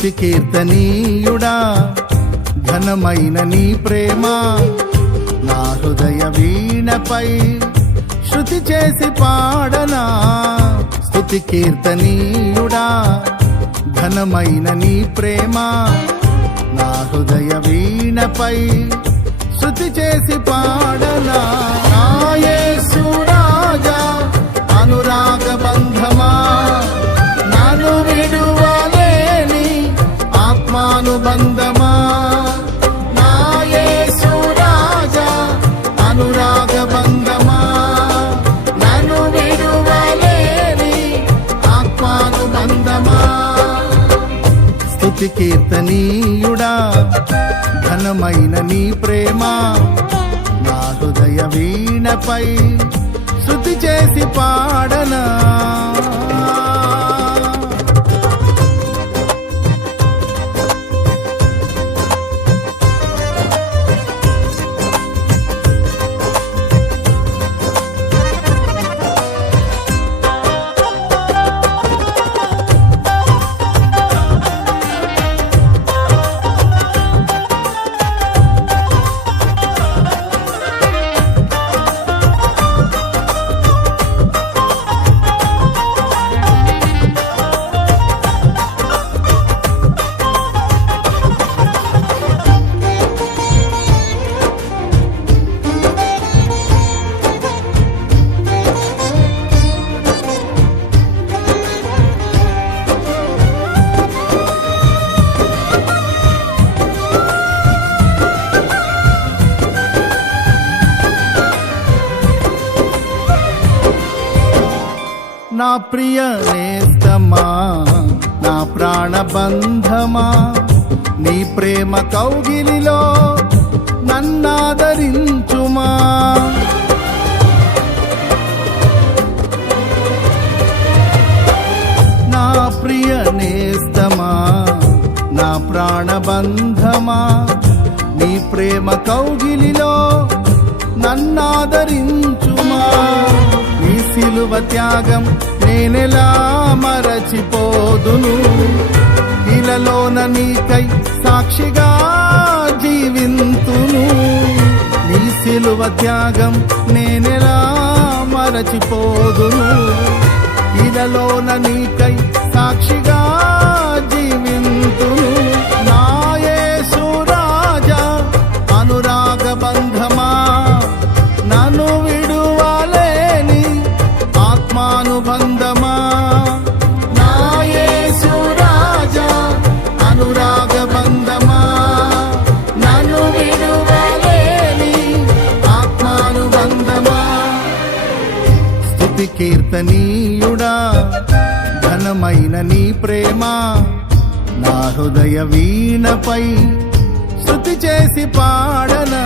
స్తుతి కీర్తనీయుడా ఘనమైన నీ ప్రేమ నా హృదయ వీణపై శృతి చేసి పాడనా. స్తుతి కీర్తనీయుడా ఘనమైన నీ ప్రేమ నా హృదయ వీణపై శృతి చేసి పాడనా. నా యేసు రాజా అనురాగ బంధమా నన్ను విడువలేని ఆత్మానుబంధమా. నా యేసు రాజా అనురాగ బంధమా నన్ను విడువలేని ఆత్మానుబంధమా. స్తుతి కీర్తనీయుడా ఘనమైన నీ ప్రేమ నా హృదయ వీణపై శృతి చేసి పాడనా. నా ప్రియ నేస్తమా నా ప్రాణబంధమా నీ ప్రేమ కౌగిలిలో నన్నాదరించుమా. నా ప్రియ నేస్తమా నా ప్రాణబంధమా నీ ప్రేమ కౌగిలిలో నన్నాదరించుమా. నీ సిలువ త్యాగం నేనెలా మరచిపోదును, ఇలలోన నీకై సాక్షిగా జీవింతును. నీ సిలువ త్యాగం నేనెలా మరచిపోదును, ఇలలోన నీకై సాక్షిగా జీవింతును. నా యేసు రాజా అనురాగ బంధమా నన్ను విడువలేని ఆత్మానుబంధమా. నా యేసు రాజా అనురాగ బంధమా నన్ను విడువలేని ఆత్మానుబంధమా. స్తుతి కీర్తనీయుడా ఘనమైన నీ ప్రేమ నా హృదయ వీణపై శృతి చేసి పాడనా.